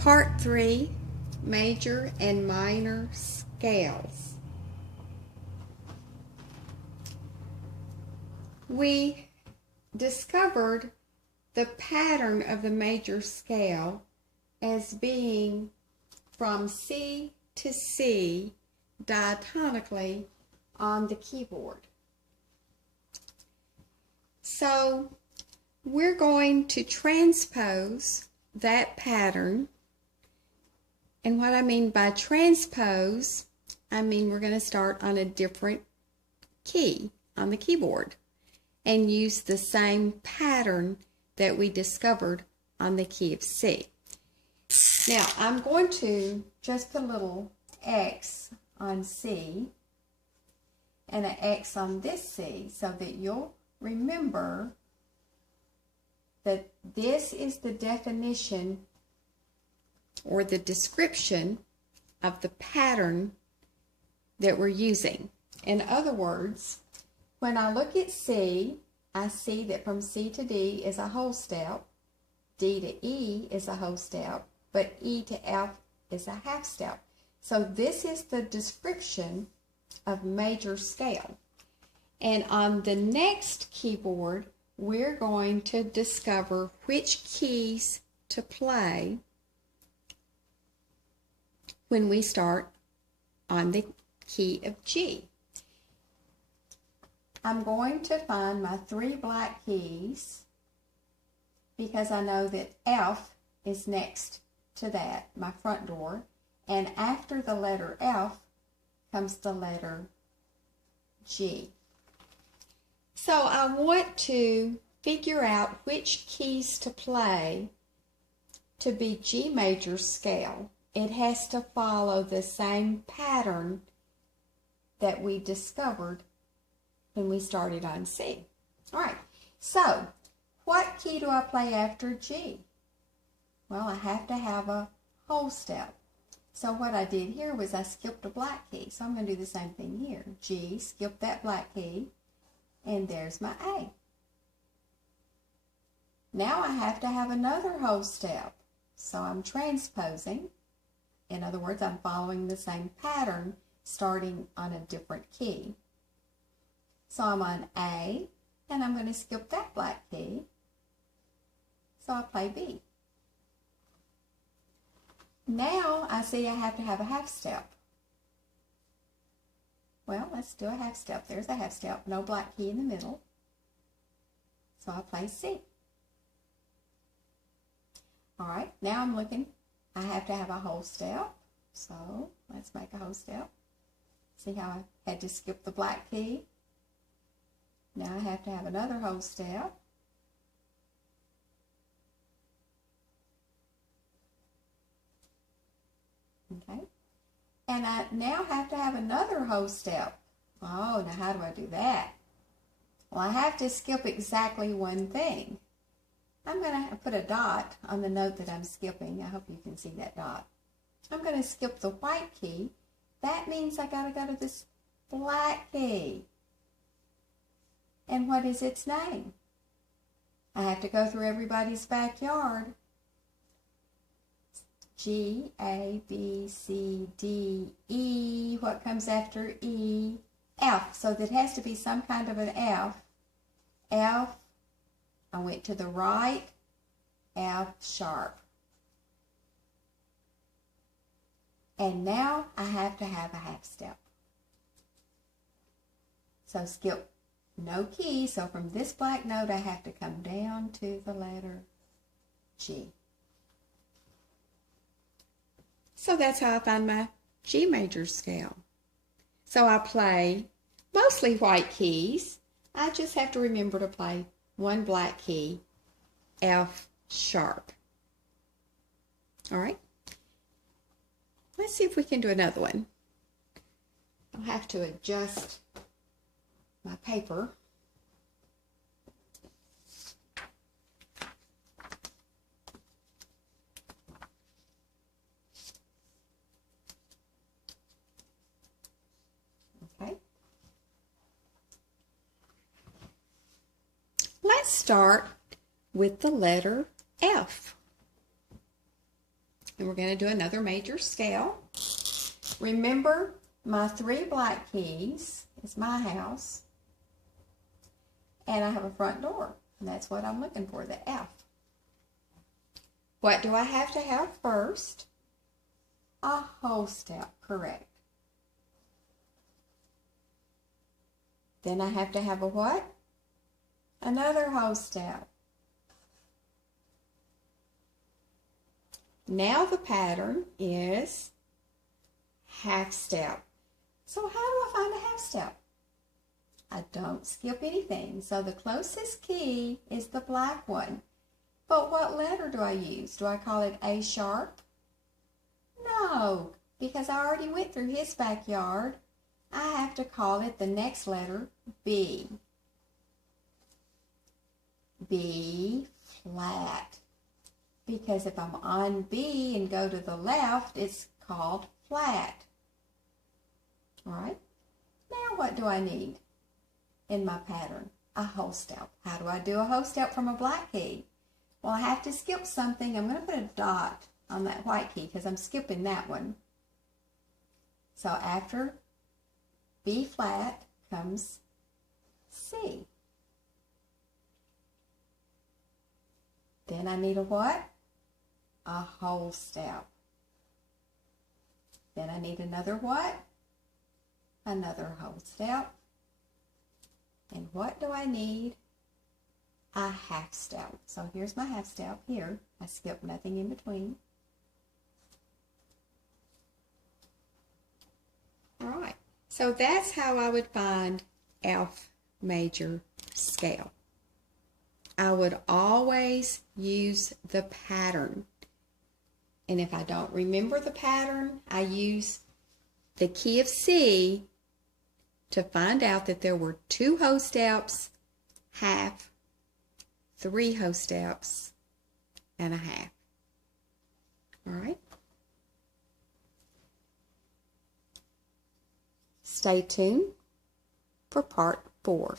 Part 3, Major and Minor Scales. We discovered the pattern of the major scale as being from C to C diatonically on the keyboard. So we're going to transpose that pattern. And what I mean by transpose, I mean we're going to start on a different key on the keyboard and use the same pattern that we discovered on the key of C. Now I'm going to just put a little X on C and an X on this C so that you'll remember that this is the definition or the description of the pattern that we're using. In other words, when I look at C, I see that from C to D is a whole step, D to E is a whole step, but E to F is a half step. So this is the description of major scale. And on the next keyboard, we're going to discover which keys to play when we start on the key of G. I'm going to find my 3 black keys because I know that F is next to that, my front door, and after the letter F comes the letter G. So I want to figure out which keys to play to be G major scale. It has to follow the same pattern that we discovered when we started on C. All right, so what key do I play after G? Well, I have to have a whole step. So what I did here was I skipped a black key. So I'm going to do the same thing here. G, skip that black key, and there's my A. Now I have to have another whole step. So I'm transposing. In other words, I'm following the same pattern starting on a different key. So I'm on A, and I'm going to skip that black key. So I play B. Now I see I have to have a half step. Well, let's do a half step. There's a half step, no black key in the middle. So I play C. All right, now I'm looking. I have to have a whole step. So let's make a whole step. See how I had to skip the black key? Now I have to have another whole step. Okay. And I now have to have another whole step. Oh, now how do I do that? Well, I have to skip exactly one thing. I'm going to put a dot on the note that I'm skipping. I hope you can see that dot. I'm going to skip the white key. That means I got to go to this black key. And what is its name? I have to go through everybody's backyard. G, A, B, C, D, E. What comes after E? F. So that has to be some kind of an F. F. I went to the right. F sharp. And now I have to have a half step. So skip no key. So from this black note, I have to come down to the letter G. So that's how I find my G major scale. So I play mostly white keys. I just have to remember to play one black key, F sharp. All right. Let's see if we can do another one. I'll have to adjust my paper. Okay. Let's start with the letter F. and we're going to do another major scale. Remember, my 3 black keys is my house, and I have a front door, and that's what I'm looking for, the F. What do I have to have first? A whole step, correct. Then I have to have a what? Another whole step. Now the pattern is half step. So how do I find a half step? I don't skip anything. So the closest key is the black one. But what letter do I use? Do I call it A sharp? No, because I already went through his backyard. I have to call it the next letter, B. B flat. Because if I'm on B and go to the left, it's called flat. All right. Now what do I need in my pattern? A whole step. How do I do a whole step from a black key? Well, I have to skip something. I'm going to put a dot on that white key because I'm skipping that one. So after B flat comes C. Then I need a what? A whole step. Then I need another what? Another whole step. And what do I need? A half step. So here's my half step here. I skip nothing in between. All right. So that's how I would find F major scale. I would always use the pattern. And if I don't remember the pattern, I use the key of C to find out that there were 2 whole steps, half, 3 whole steps, and a half. All right? Stay tuned for part 4.